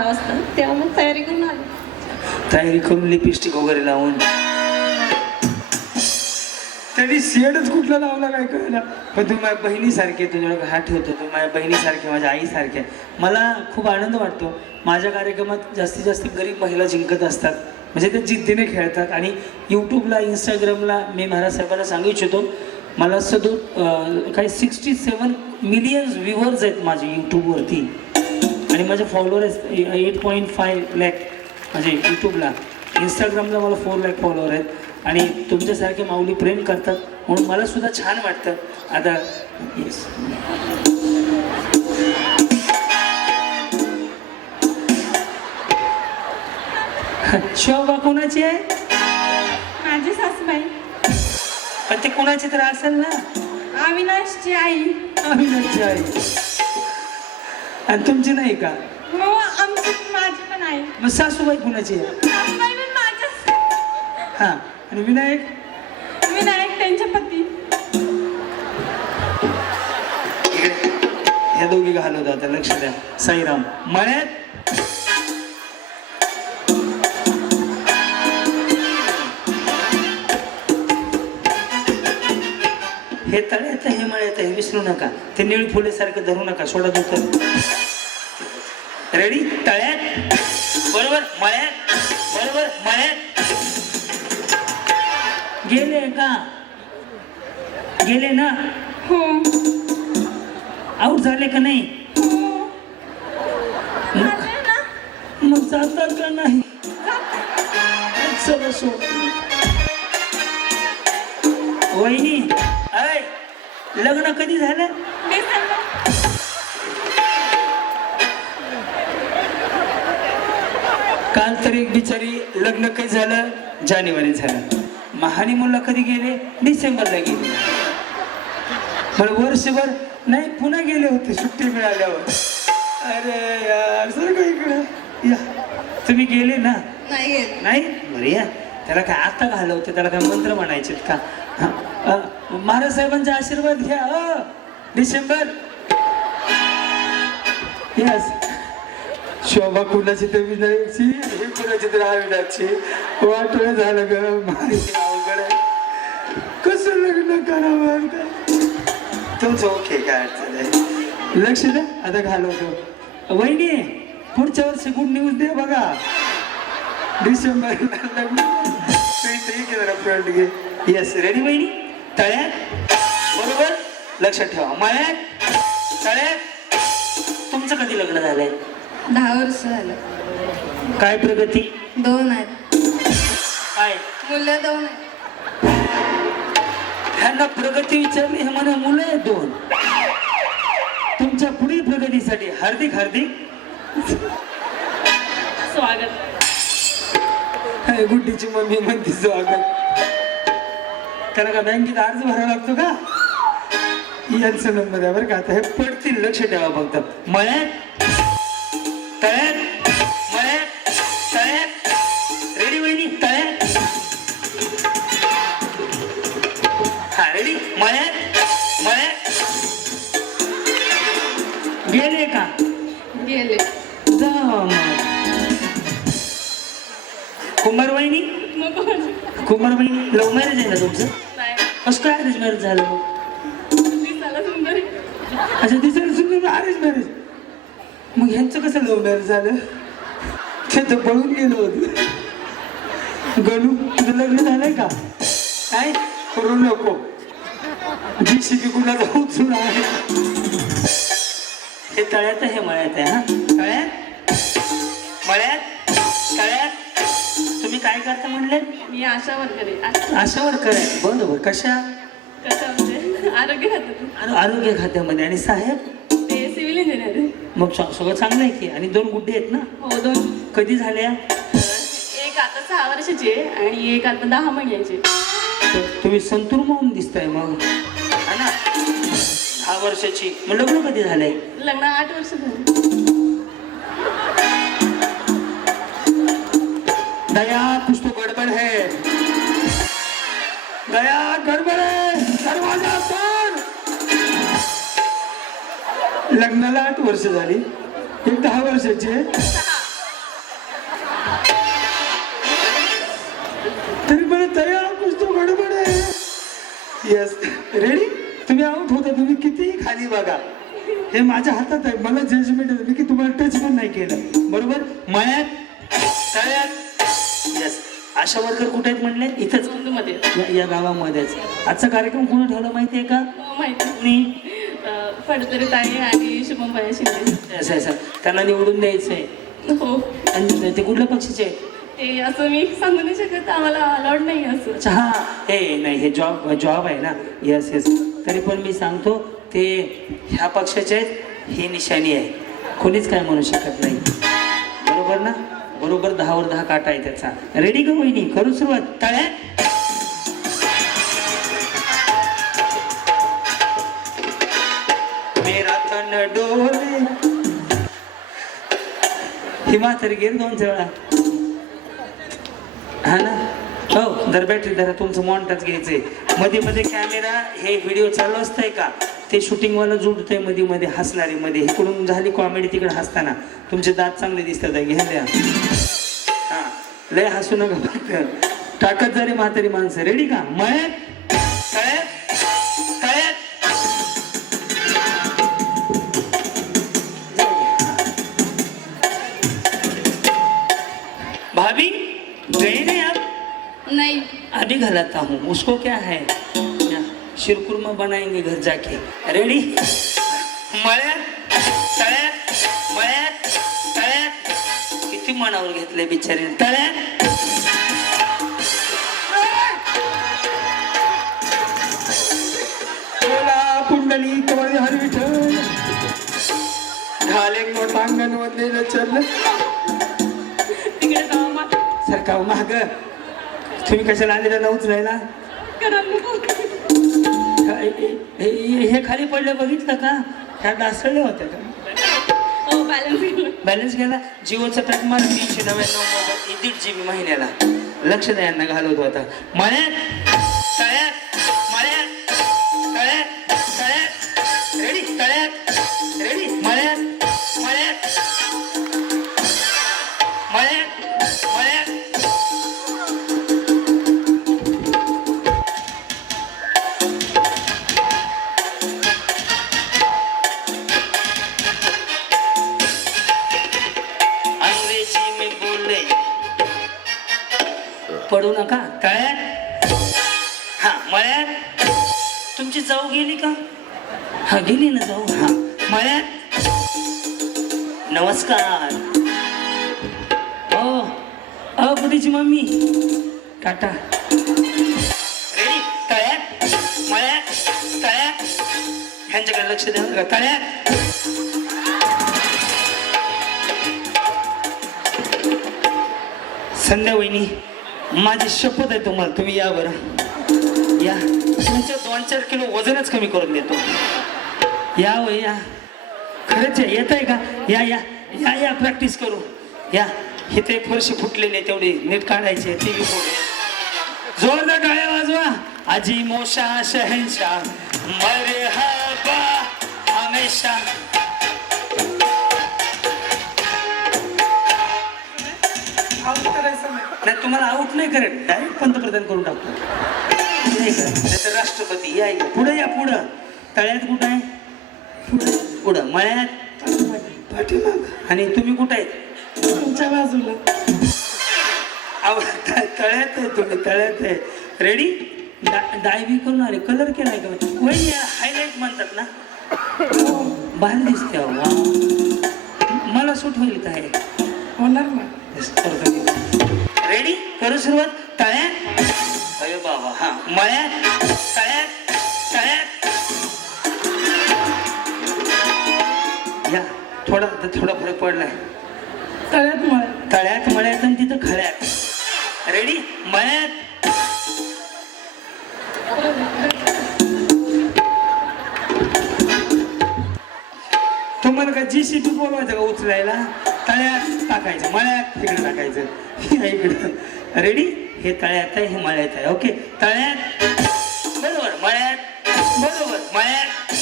12 वाजता तेव्हा मग तयारी करून आली तयारी करून लिपस्टिक वगैरे लावून तरी शेडच कुठला लावला काय कळलं पण तुम्ही माझ्या बहिणीसारखे तुझ्याकडे हात ठेवतो तू माझ्या बहिणीसारखे माझ्या आईसारखे मला खूप आनंद वाटतो माझ्या कार्यक्रमात जास्तीत जास्त गरीब महिला जिंकत असतात म्हणजे ते जिद्दीने खेळतात आणि यूट्यूबला इंस्टाग्रामला मी महाराज साहेबांना सांगू इच्छितो मला काही 67 मिलियन्स व्ह्युअर्स आहेत माझे यूट्यूबवरती आणि माझे फॉलोअर आहेत 8.5 लॅक म्हणजे यूट्यूबला इंस्टाग्रामला मला 4 लॅक फॉलोअर आहेत आणि तुमच्यासारखे माऊली प्रेम करतात म्हणून मला सुद्धा छान वाटतं आता येस शोभा कोणाची आहे माझी सासूबाई पण ते कोणाची तर असेल ना अविनाशची आई अविनाशची आई आणि तुमची नाही का हो आमची माझी पण आई मग सासूबाई कोणाची आहे सासूबाई पण माझ्याच हा आणि विनायक विनायक त्यांचे पती इकडे ह्या दोघी घालवत आता लक्ष द्या साईराम मळ्यात हे तळ्यात हे मळ्यात हे विसरू नका ते निळ फुलेसारखं धरू नका सोडा दुखत रेडी तळ्यात बरोबर मळ्यात बरोबर मळ्यात गेले का गेले ना हो आऊट झाले का नाही झाले ना मग जातात का नाही चला सो वहिनी अय लग्न कधी झालं डिसेंबर काल तर एक बिचारी लग्न कधी झालं जानेवारीत झालं हनीमूनला कधी गेले डिसेंबरला गेले वर्षभर नाही पुन्हा गेले होते सुट्टी मिळाल्यावर अरे यार सर इकडे या तुम्ही गेले ना नाही बरं या त्याला काय आता घालवते त्याला काय मंत्र म्हणायचे का महाराज साहेबांचा आशीर्वाद घ्या डिसेंबर यस शोभा कुणाची तर विनायकची हे कुणाची तर अविनाशची वाटोळ झालं ग अवघड कसं लग्न करावं तुमचं ओके काय अडचण आहे लक्ष द्या आता घालवतो वहिनी पुढच्या वर्षी गुड न्यूज दे बघा. डिसेंबर फ्रेंड घे. येस रेडी बहिणी. तळ्यात बरोबर लक्षात ठेवा. मळ्यात तळ्यात. तुमचं कधी लग्न झालंय? 10 वर्ष झालं. काय प्रगती? 2 आहेत. काय मुलं 2 आहेत. ह्यांना प्रगती विचारली हे म्हणा मुलं आहेत 2. तुमच्या पुढील प्रगतीसाठी हार्दिक हार्दिक स्वागत. गुड्डीची मम्मी म्हणते स्वागत. त्याला का बँकेत अर्ज भरावा लागतो का? यांचा नंबर आहे बरं का. आता हे पडतील लक्ष ठेवा फक्त. मळ्यात तळ्यात मळ्यात तळ्यात. रेडी वहिनी. तळ्यात. हा रेडी. मळ्यात मळ्यात. गेले का? गेले. जा मग. कुंभारवाहिनी. कुंभारवाहिनी लव्ह मॅरेज आहे ना तुमचं? नाही. कसं काय अरेंज मॅरेज झालं मग? दिसायला सुंदर आहे. अच्छा दिसायला सुंदर अरेंज मॅरेज. मग ह्यांचं कसं लव्ह मॅरेज झालं? ते तर पळून गेलो होतो. गणू तुझं लग्न झालंय का? काय करू नको. जीसीबी कुणाचा उचलून आहे. हे तळ्यात आहे मळ्यात आहे. हा तळ्यात मळ्यात तळ्यात. तुम्ही काय करता म्हणले? मी आशा वर्कर आहे. आशा वर्कर आहे. बरोबर. कशा? कशामध्ये? आरोग्य खात्यात. आरोग्य खात्यामध्ये. आणि साहेब? ते सिव्हिल इंजिनियर आहे. मग सगळं चांगलं आहे की. आणि 2 गुड्डे आहेत ना? हो 2. कधी झाल्या? एक आता 6 वर्षाची आहे आणि एक आता 10 महिन्याची. तुम्ही संतूर म्हणून दिसताय मग है ना. 10 वर्षाची. मग लग्न कधी झालंय? लग्न 8 वर्ष झाली. दया कुछ तो गडबड है. दया गडबड है. दरवाजा तोड. लग्नाला 8 वर्ष झाली. एक 10 वर्षाची आहे. तरी मला दया कुछ तो गडबड आहे. Yes ready. तुम्ही आउट होता. तुम्ही कितीही खाली बघा. हे माझ्या हातात आहे. मला जजमेंट आहे. मी की तुम्हाला टच पण नाही केलं. बरोबर. मळ्यात तळ्यात. येस. आशा वर्कर कुठे आहेत म्हणले? इथंच मध्ये. या गावामध्येच. आजचा कार्यक्रम कोणी ठेवला माहिती आहे का? माहिती. मी फडतरी ताई आणि शुभम भाई शिंदे. असं असं त्यांना निवडून द्यायचंय. हो. आणि ते कुठल्या पक्षाचे आहेत? ते असं मी सांगू नाही शकत. आम्हाला अलाउड नाही असं. अच्छा हा हे नाही हे जॉब आहे ना. Yes yes. तरी पण मी सांगतो ते ह्या पक्षाचे आहेत. ही निशाणी आहे. कोणीच काय म्हणू शकत नाही. बरोबर ना. बरोबर 10वर 10 काटा आहे त्याचा. रेडी का वहिनी? करू सुरुवात. तळ्यात मेरा तन डोले. ही म्हातारी गेल 2 वेळा. हा ना. हो जर बॅटरी धरा. तुमचं मॉनिटरच घ्यायचंय. मध्ये मध्ये कॅमेरा हे व्हिडिओ चालू असतंय का ते शूटिंगवाला जुडतंय मध्ये मध्ये हसणारी मध्ये. इकडून झाली कॉमेडी तिकडे हसताना तुमचे दात चांगले दिसतात. घ्या द्या. हा लय हसू नका फक्त. टाकत जरी म्हातारी माणसं. रेडी का? मळ्यात तळ्यात तळ्यात. भाभी गए नहीं आप? नाही. अभी घलाता हूँ. उसको क्या है शिरकुरमा बनाएंगे घर जाके. रेडी. मळ्यात तळ्यात मळ्यात तळ्यात. किती मनावर घेतले बिचारे. तळ्यात बोला कुंडली कवळी हरी विठ्ठल. घाले मोठा अंगण वरलेलं चल. तिकडे जाऊ मग. सरकाव माग. तुम्ही कशाला आलेला नव्हतं राहिला? करा नको. हे खाली पडलं बघितलं का? ह्या डासळल्या होत्या का? हो बॅलन्स केलं. बॅलन्स गेला. जिओचा पॅक मार 399 मोबाईल 1.5 GB महिन्याला. लक्ष द्या यांना घालवतो आता. मळ्यात तळ्यात मळ्यात तळ्यात तळ्यात. रेडी. तळ्यात रेडी. मळ्यात मळ्यात मळ्यात मळ्यात. पडू नका तळ्यात. हा मळ्यात. तुमची जाऊ गेली का? हा गेली ना जाऊ. हा मळ्यात. नमस्कार. ओ बुढीची मम्मी टाटा. रेडी. तळ्यात मळ्यात तळ्यात. ह्यांच्याकडे लक्ष द्या बरं का. तळ्यात. संध्या वहिनी माझी शपथ आहे तुम्हाला, तुम्ही या बरं या. तुमचं 2-4 किलो वजनच कमी करून देतो. या वय या. खरंच आहे. येत आहे का? या या या या प्रॅक्टिस करू या. हे ते फरशी फुटलेले तेवढे नीट काढायचे. टी व्ही जोरदार टाळ्या वाजवा. आजी मोशा शहनशाह मरहबा हमेशा. नाही तुम्हाला आउट नाही करत, डायरेक्ट पंतप्रधान करून टाकतो. नाही तर राष्ट्रपती. या पुढे या. पुढं तळ्यात कुठं आहे? पुढं मळ्यात पाठीमाग. आणि तुम्ही कुठं आहे? तुमच्या बाजूला. तळ्यात आहे तुम्ही. तळ्यात आहे. रेडी. डायव्ही करून आले. कलर केलाय का? वही हायलाइट म्हणतात ना. भारी दिसते. मला सूट होईल काय? होणार ना. रेडी. करू सुरुवात. तळ्यात. अरे बाबा. हा मळ्यात तळ्यात तळ्यात. या थोडा फरक पडलाय. तळ्यात मळ्यात. तळ्यात मळ्यात आणि तिथं खळ्यात. रेडी. मळ्यात. तुम्हाला का JCB बोलवायचं का उचलायला? तळ्यात टाकायचं, मळ्यात तिकडे टाकायचं. इकडे. रेडी. हे तळ्यात आहे, हे मळ्यात आहे. ओके. तळ्यात. बरोबर. मळ्यात. बरोबर. मळ्यात.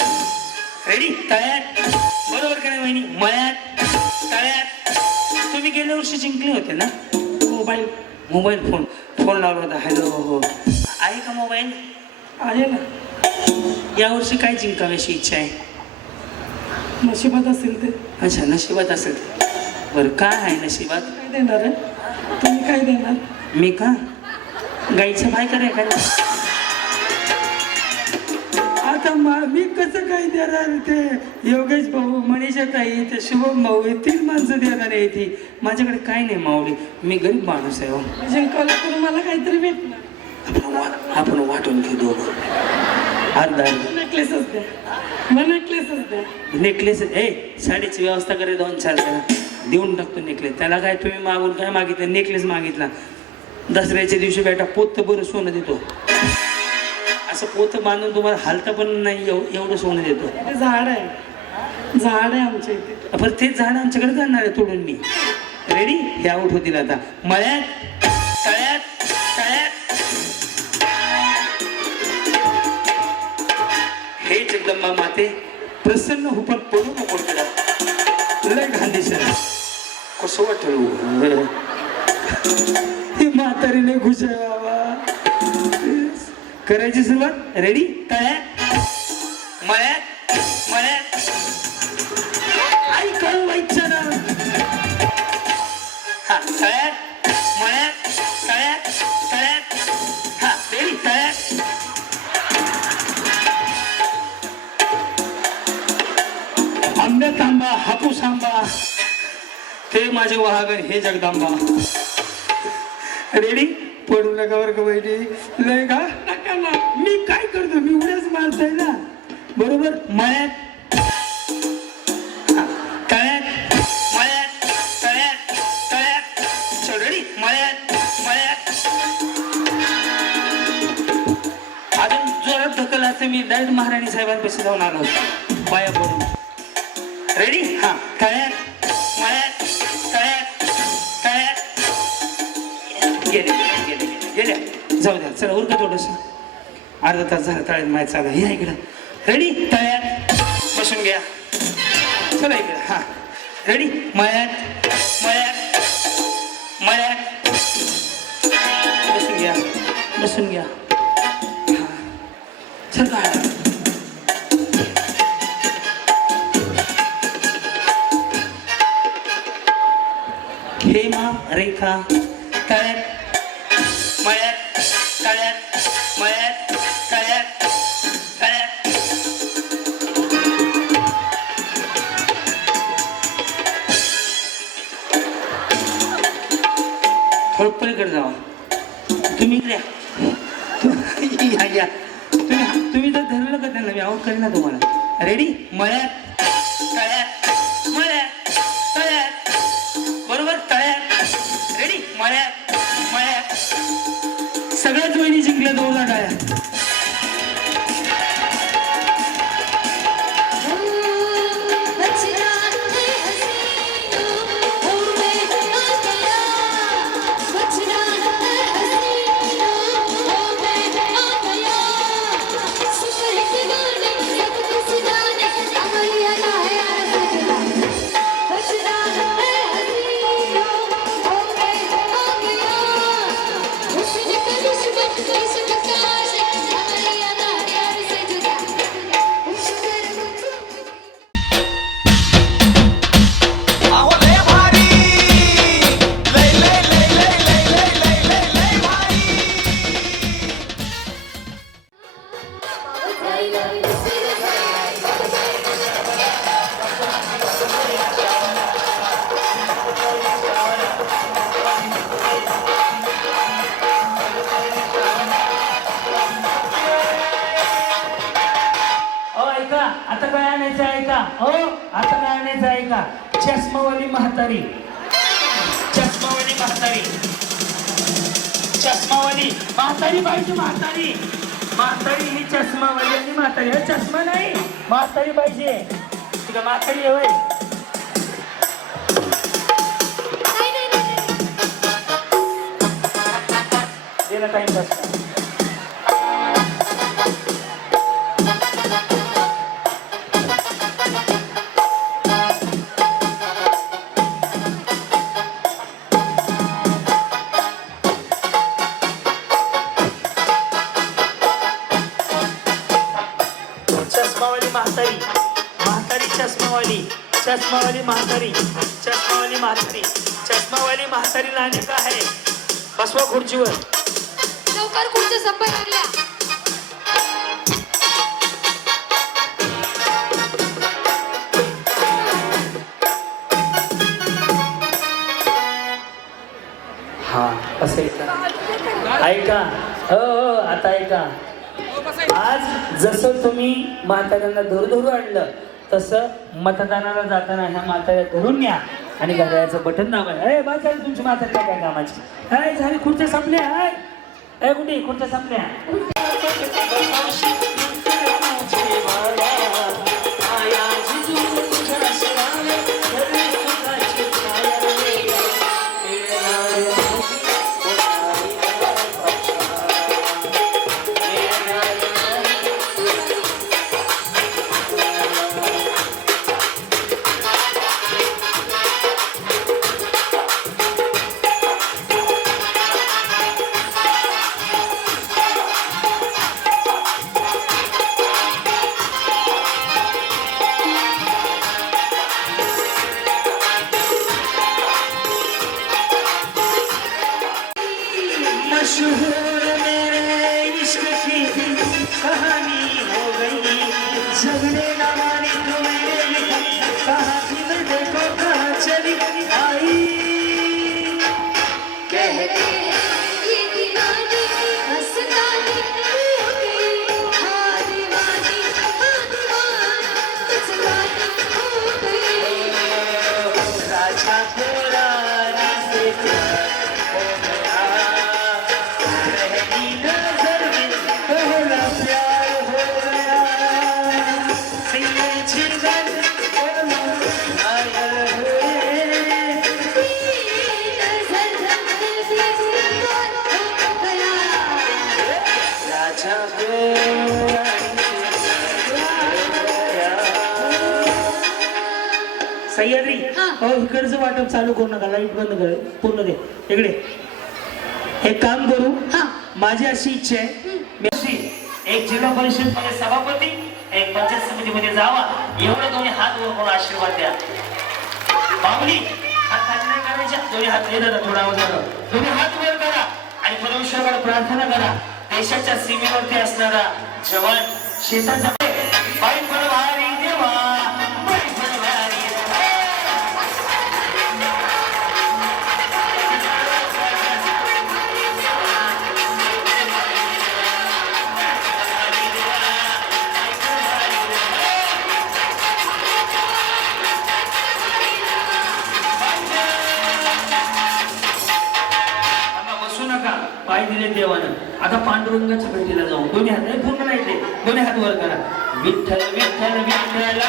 रेडी. तळ्यात. बरोबर का नाही वहिनी? मळ्यात तळ्यात. तुम्ही गेल्या वर्षी जिंकले होते ना? मोबाईल फोन लावला होता. हॅलो. हो आहे का मोबाईल? आहे ना. यावर्षी काय जिंकाव्याची इच्छा आहे? नशिबात असेल ते. अच्छा नशिबात असेल. बरं काय आहे नशिबात? काय देणार आहे? तुम्ही काय देणार? मी का गाईचं भाई करे काय? आता मी कसं काय देणार? ते योगेश भाऊ, मनीषा ताई, ते शुभम भाऊ, हे 3 माणसं देणार आहे. ती माझ्याकडे काय नाही मावडी. मी गरीब माणूस आहे. हो जिंकवलं तर मला काहीतरी भेटणार. आपण वाटून घेऊ दोघं. अर्धा नेकलेसच द्या. मग नेकलेसच द्या. नेकलेस. साडीची व्यवस्था करे 2-4 जण देऊन टाकतो नेकलेस. त्याला काय तुम्ही मागून काय मागितलं? नेकलेस मागितला. दसऱ्याच्या दिवशी बेटा पोत बरं सोनं देतो. असं पोत बांधून तुम्हाला हालता पण नाही एवढं सोनं देतो. ते झाड आहे आमच्या इथे. पण तेच झाड आमच्याकडे जाणार आहे तोडून मी. रेडी. हे आउट होतील आता. मळ्यात तळ्यात तळ्यात. हे जगदंबा माते प्रसन्न हो पण पडू नको तिला. लय घांदी सर कसं वाटलं ही म्हातारीने खुश आहे बाबा. करायची सुरुवात. रेडी. तळ्यात मळ्यात मळ्यात. आई कळू व्हायचं ना. हा तळ्यात मळ्यात तळ्यात तळ्यात. हा रेडी. तळ्यात. आंब्यात आंबा, हापूस आंबा, ते माझे वाहगण हे जगदंबा. रेडी. पडू नका बरं का बहिणी. लय का नका ना. मी काय करतो? मी उड्याच मारतोय ना. बरोबर. मळ्यात तळ्यात मळ्यात तळ्यात तळ्यात. रेडी. मळ्यात मळ्यात. अजून जोरात ढकल असते. मी डायरेक्ट महाराणी साहेबांपाशी जाऊन आलो पाया पडून. रेडी. हा तळ्यात मळ्यात तळ्यात तळ्यात. गेले जाऊ द्या. चला उरका थोडस. अर्धा तास झाला तळ्यात माहीत चालू. या इकडं. रेडी. तळ्यात बसून घ्या. चला इकडं. हा रेडी. मळ्यात मळ्यात मळ्यात. बसून घ्या बसून घ्या. हा चला. हेमा रेखा तळ्यात मळ्यात तळ्यात मळ्यात तळ्यात तळ्यात. थोडं पलीकडे जावा. तुम्ही इकडे या. या तुम्ही तर धरलं का त्यांना मी आवाज करेन ना तुम्हाला. रेडी मळ्यात तळ्यात मळ्यात तळ्यात बरोबर तळ्यात. रेडी मळ्यात मळ्यात. सगळ्याच वहिनी जिंकल्या दोनला टाळ्या. अहो लय भारी लय लय लय लय लय लय लय लय लय भारी. ऐका आता काय आणायचं ऐका. आता काय आणायचं ऐका. चष्मावाली म्हातारी चष्मावाली म्हातारी चष्मावाली म्हातारी पाहिजे. म्हातारी म्हातारी ही चष्मावाली आणि म्हातारी. चष्मा नाही म्हातारी पाहिजे. ठीक आहे म्हातारी आहे होय. गेला टाइम पास. चष्मावाली म्हातारी म्हातारी चष्मावाली चष्मावाली म्हातारी चष्मावाली म्हातारी चष्मावाली म्हातारीला अनेक आहे. बसवा खुर्चीवर. लवकर खुर्च्या संपाय लागल्या. हा असं ऐका. हो आता ऐका. आज जसं तुम्ही म्हाताऱ्यांना धरू आणलं तसं मतदानाला जाताना ह्या म्हाताऱ्या धरून न्या आणि घड्याळाचं बटन दाबा. बस झाली तुमची म्हातारी काय कामाची. झाली खुर्च्या संपल्या. कुठे खुर्च्या संपल्या. मशहूर मेरे इश्क की कहानी हो गई. झगड़े न मानी तो मैंने कहा दिल देखो कहाँ चली आई. कहते हैं ये दीवानी मस्तानी हो गई. हाँ दीवानी हाँ दीवाना मस्तानी हो गई. राजा को रानी से प्यार हो गया. पहली नजर में पहला प्यार हो गया. सिंह छिगन बोलो पागल हुए. नजर जमती सिंगार हो गया. राजा को सह्याद्री. हो इकडचं वाटप चालू करू नका. लाईट बंद कर. पूर्ण दे इकडे. हे काम करू. माझी अशी इच्छा आहे मी एक जिल्हा परिषद मध्ये सभापती एक पंचायत समितीमध्ये जावा. एवढं दोन्ही हात वर करून आशीर्वाद द्या. बाहुली हात खाली नाही करायच्या. दोन्ही हात थोडा आवाज दोन्ही हात वर करा आणि परमेश्वराकडे प्रार्थना करा. देशाच्या सीमेवरती असणारा जवान शेताचा बाई फळवारी देवा, बाई फळवारी देवा. आता बसू नका, पाय दिले देवानं. आता पांडुरंगाच्या भेटीला जाऊ. दोन्ही हात नाही, पूर्ण नाही ते, दोन्ही हात वर करा. विठ्ठल विठ्ठल विठ्ठल.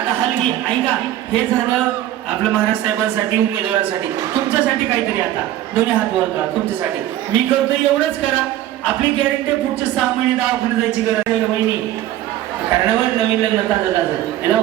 आता हलगी ऐका, हे झालं आपल्या महाराज साहेबांसाठी, उमेदवारासाठी. तुमच्यासाठी काहीतरी आता दोन्ही हात वर करा. तुमच्यासाठी मी करतो एवढंच करा. आपली गॅरंटी पुढचे 6 महिने दवाखान्यात जायची गरज नाही. वहिनी कारणावर नवीन लग्न ताजं ताजं. हॅलो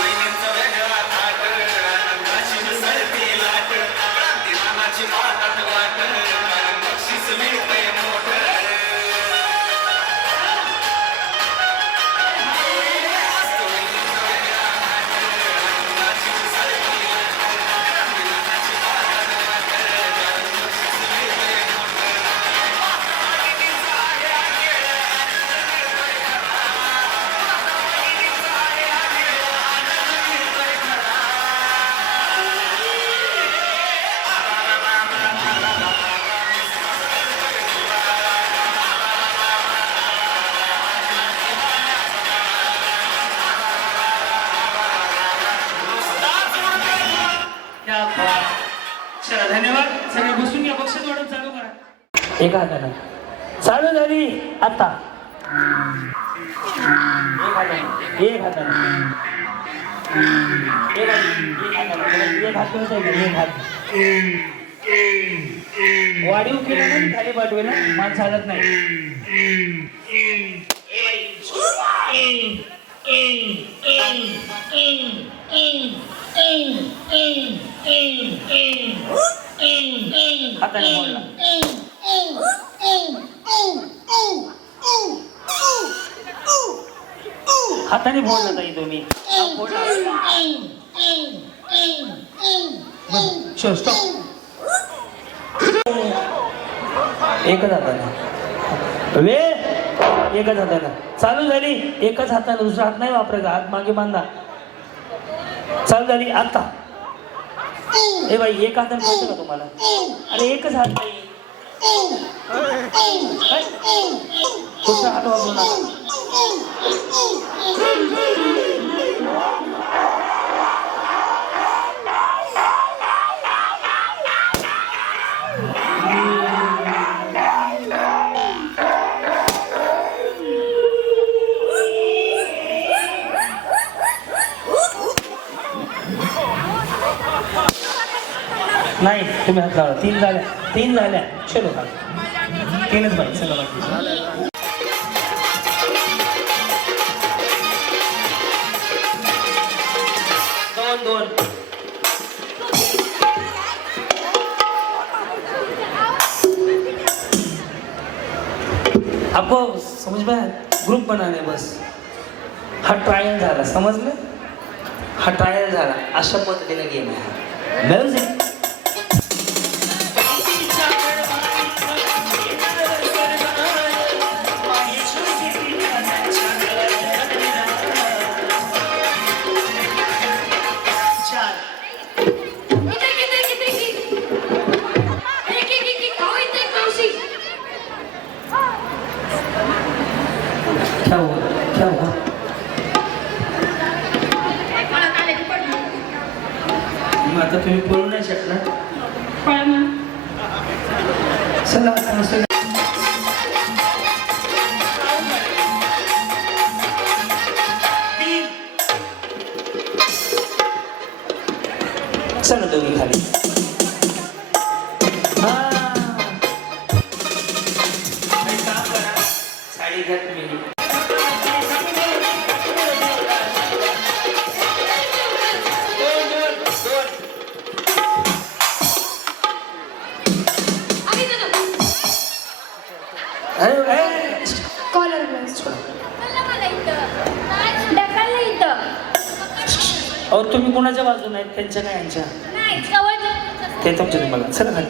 वहिनींचा वेगळा थाट, आनंदाची उसळती लाट, क्रांती नानाची पाठात वाट, कारण बक्षीस मिळतंय मोठं. क्या बात. चला धन्यवाद. सगळे बसून घ्या. बक्षीस वाढवून चालू करा. एका हाताने चालू झाली. आता एक हाताने वाढीव केलं ना खाली पाठवेल ना, मान चालत नाही. हाताने बोलला. हाताने बोलला ताई तुम्ही. एकच हाताने वे एकच हाताने चालू झाली. एकच हाताने, दुसरा हात नाही वापरायचा. हात मागे बांधा. चालू झाली. आता ए बाई, एक हाताने कळतं का तुम्हाला? अरे एकच हात नाही, दुसरा हात वापरू नका. नाही तुम्ही हात लावा. 3 झाल्या, 3 झाल्या. चलो का केलंच बाई. चला बाई. दोन आपको समझ में आया? ग्रुप बनाने बस. हा ट्रायल झाला, समजलं? हा ट्रायल झाला. अशा पद्धतीने गेम आहे. म्युझिक. क्या हुआ? क्या हुआ? मग आता तुम्ही पळू नाही शकणार. चला आता असं चला दोघी खाली. हा. एक काम करा, साडी घ्या तुम्ही. कॉलर ढकललं इथं. अहो तुम्ही कोणाच्या बाजूने आहेत, त्यांच्या काय यांच्या? नाही जवळ ते तुमच्या मला. चला खाली.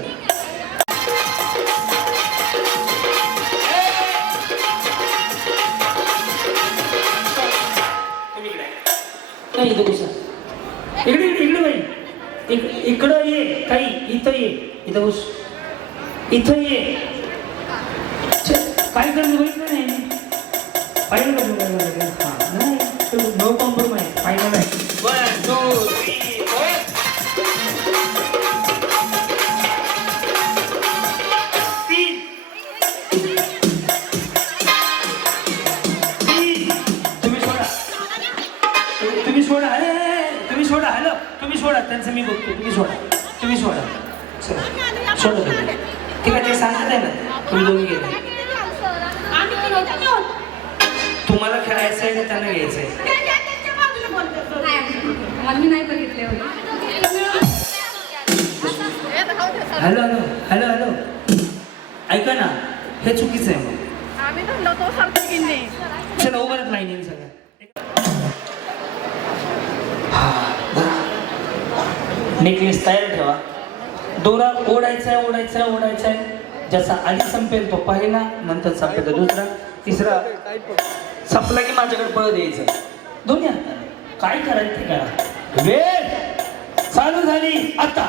नाही इथं कुठं इकडे इकडे इकडे बाई इकडं ये. काही इथं ये. इथं बस. इथं ये. काय करतो बघितलं नाही. पाहिलं का? हां नाही नो कॉम्प्रोमाइज. पाहिलं नाही. 1 2 3 4 तुम्ही सोडा. तुम्ही सोडा. हॅलो तुम्ही सोडा. त्यांचं मी बघतो. तुम्ही सोडा. तुम्ही सोडा. चला सोडा तुम्ही. ठीक आहे ते सांगत आहे ना तुम्ही दोन्ही गेले. तुम्हाला खेळायचं आहे का त्यांना घ्यायचं आहे? मी नाही बघितले. हॅलो हॅलो हॅलो हॅलो ऐका ना हे चुकीचं आहे. मग चला उभारत लाईन सगळ्या. नेकलेस तयार ठेवा. दोरा ओढायचा आहे. जसा आधी संपेल तो पहिला, नंतर संपेल तो दुसरा, तिसरा. संपला की माझ्याकडे पळत यायचं. दोन्ही हाताने. काय करायचं ते करा. वेळ चालू झाली आता.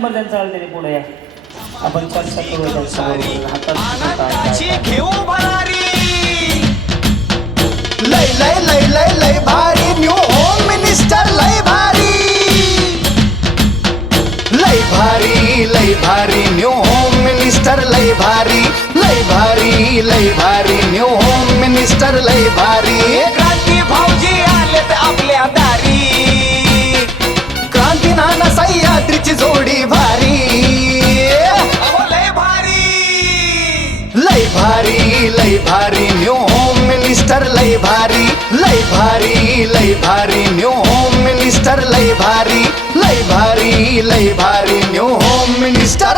नंबर त्यांचा आला त्याने पुढे या आपण चर्चा करू त्यांच्याबरोबर. हातात आनंदाची घेऊ भरारी लय लय लय लय लय भारी न्यू होम मिनिस्टर लय भारी लय भारी न्यू होम मिनिस्टर लय भारी लय भारी न्यू होम मिनिस्टर लय भारी क्रांती भाऊजी आलेत आपल्या दारी क्रांती नाना सह्याद्रीची जोडी भारी अहो लय भारी न्यू होम मिनिस्टर लय भारी न्यू होम मिनिस्टर लय भारी न्यू होम मिनिस्टर